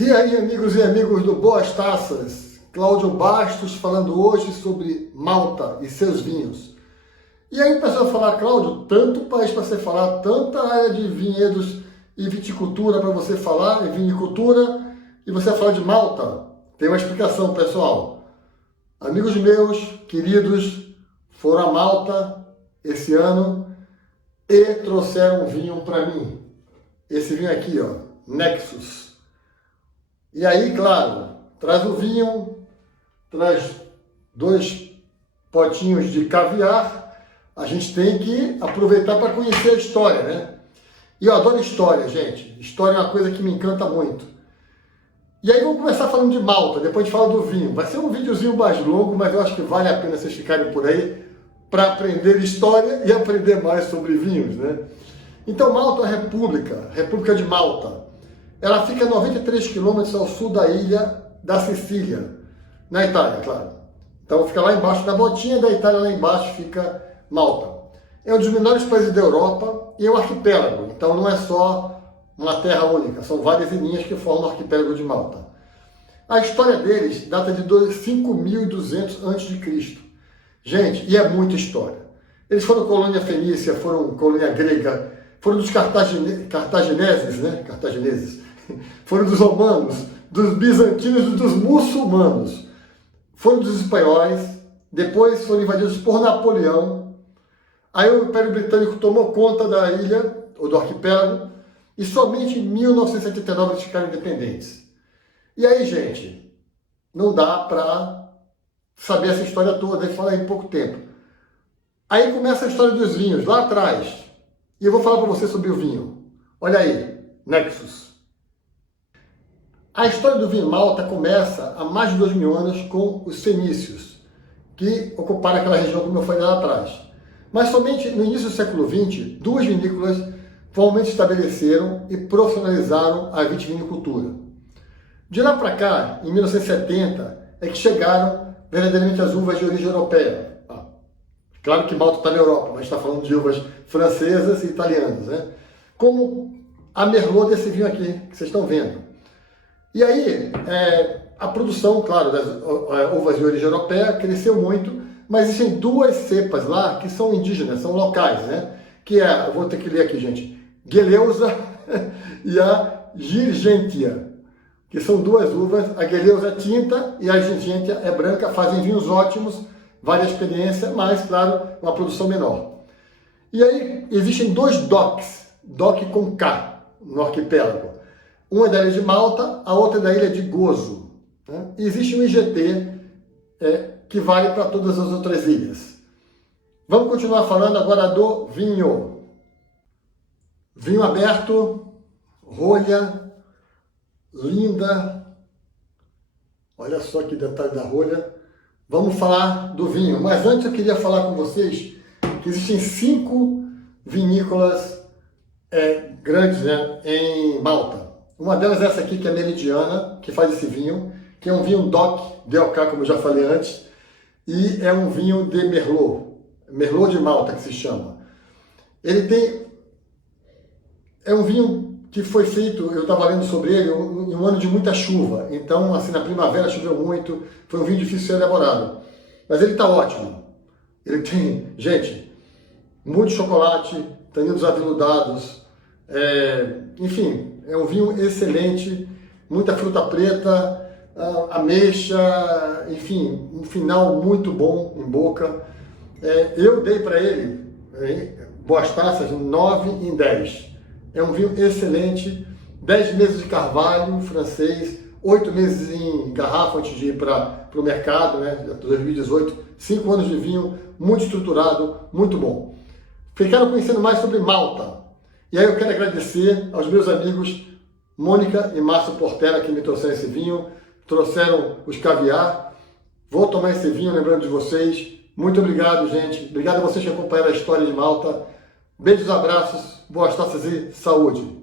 E aí, amigos e amigos do Boas Taças, Cláudio Bastos falando hoje sobre Malta e seus vinhos. E aí, pessoal, falar, Cláudio, tanto país para você falar, tanta área de vinhedos e viticultura para você falar, e vinicultura, e você falar de Malta. Tem uma explicação, pessoal. Amigos meus, queridos, foram a Malta esse ano e trouxeram um vinho para mim. Esse vinho aqui, ó, Nexus. E aí, claro, traz o vinho, traz 2 potinhos de caviar. A gente tem que aproveitar para conhecer a história, né? E eu adoro história, gente. História é uma coisa que me encanta muito. E aí vamos começar falando de Malta, depois a gente fala do vinho. Vai ser um videozinho mais longo, mas eu acho que vale a pena vocês ficarem por aí para aprender história e aprender mais sobre vinhos, né? Então, Malta é uma República de Malta. Ela fica a 93 quilômetros ao sul da ilha da Sicília, na Itália, claro. Então fica lá embaixo, na botinha da Itália, lá embaixo fica Malta. É um dos menores países da Europa e é um arquipélago. Então não é só uma terra única, são várias ilhinhas que formam o arquipélago de Malta. A história deles data de 5.200 a.C. Gente, e é muita história. Eles foram colônia fenícia, foram colônia grega, foram dos cartagineses, né? Foram dos romanos, dos bizantinos e dos muçulmanos. Foram dos espanhóis, depois foram invadidos por Napoleão. Aí o Império Britânico tomou conta da ilha, ou do arquipélago, e somente em 1979 eles ficaram independentes. E aí, gente, não dá para saber essa história toda e falar em pouco tempo. Aí começa a história dos vinhos, lá atrás. E eu vou falar para você sobre o vinho. Olha aí, Nexus. A história do vinho Malta começa há mais de 2.000 anos com os fenícios, que ocuparam aquela região, como eu falei lá atrás. Mas somente no início do século XX, 2 vinícolas formalmente estabeleceram e profissionalizaram a vitivinicultura. De lá para cá, em 1970, é que chegaram verdadeiramente as uvas de origem europeia. Claro que Malta está na Europa, mas está falando de uvas francesas e italianas, né? Como a Merlot desse vinho aqui, que vocês estão vendo. E aí, a produção, claro, das uvas de origem europeia cresceu muito, mas existem 2 cepas lá que são indígenas, são locais, né? Que é, eu vou ter que ler aqui, gente, Geleusa e a Girgentia, que são 2 uvas, a Geleusa é tinta e a Girgentia é branca, fazem vinhos ótimos, vale a experiência, mas, claro, uma produção menor. E aí, existem 2 DOCs, DOC com K, no arquipélago. Uma é da ilha de Malta, a outra é da ilha de Gozo. Né? E existe um IGT que vale para todas as outras ilhas. Vamos continuar falando agora do vinho. Vinho aberto, rolha, linda. Olha só que detalhe da rolha. Vamos falar do vinho. Mas antes eu queria falar com vocês que existem 5 vinícolas grandes, né, em Malta. Uma delas é essa aqui, que é a Meridiana, que faz esse vinho, que é um vinho DOC, como eu já falei antes, e é um vinho de Merlot de Malta, que se chama. É um vinho que foi feito, eu estava lendo sobre ele, em um ano de muita chuva. Então, assim, na primavera choveu muito, foi um vinho difícil de ser elaborado. Mas ele está ótimo. Ele tem, gente, muito chocolate, taninos aveludados, enfim, é um vinho excelente, muita fruta preta, ameixa, enfim, um final muito bom em boca. Eu dei para ele, Boas Taças, 9 em 10. É um vinho excelente, 10 meses de carvalho francês, 8 meses em garrafa antes de ir para o mercado, né, 2018, 5 anos de vinho, muito estruturado, muito bom. Ficaram conhecendo mais sobre Malta. E aí eu quero agradecer aos meus amigos Mônica e Márcio Portela, que me trouxeram esse vinho, trouxeram os caviar. Vou tomar esse vinho lembrando de vocês. Muito obrigado, gente. Obrigado a vocês que acompanharam a história de Malta. Beijos, abraços, boas taças e saúde!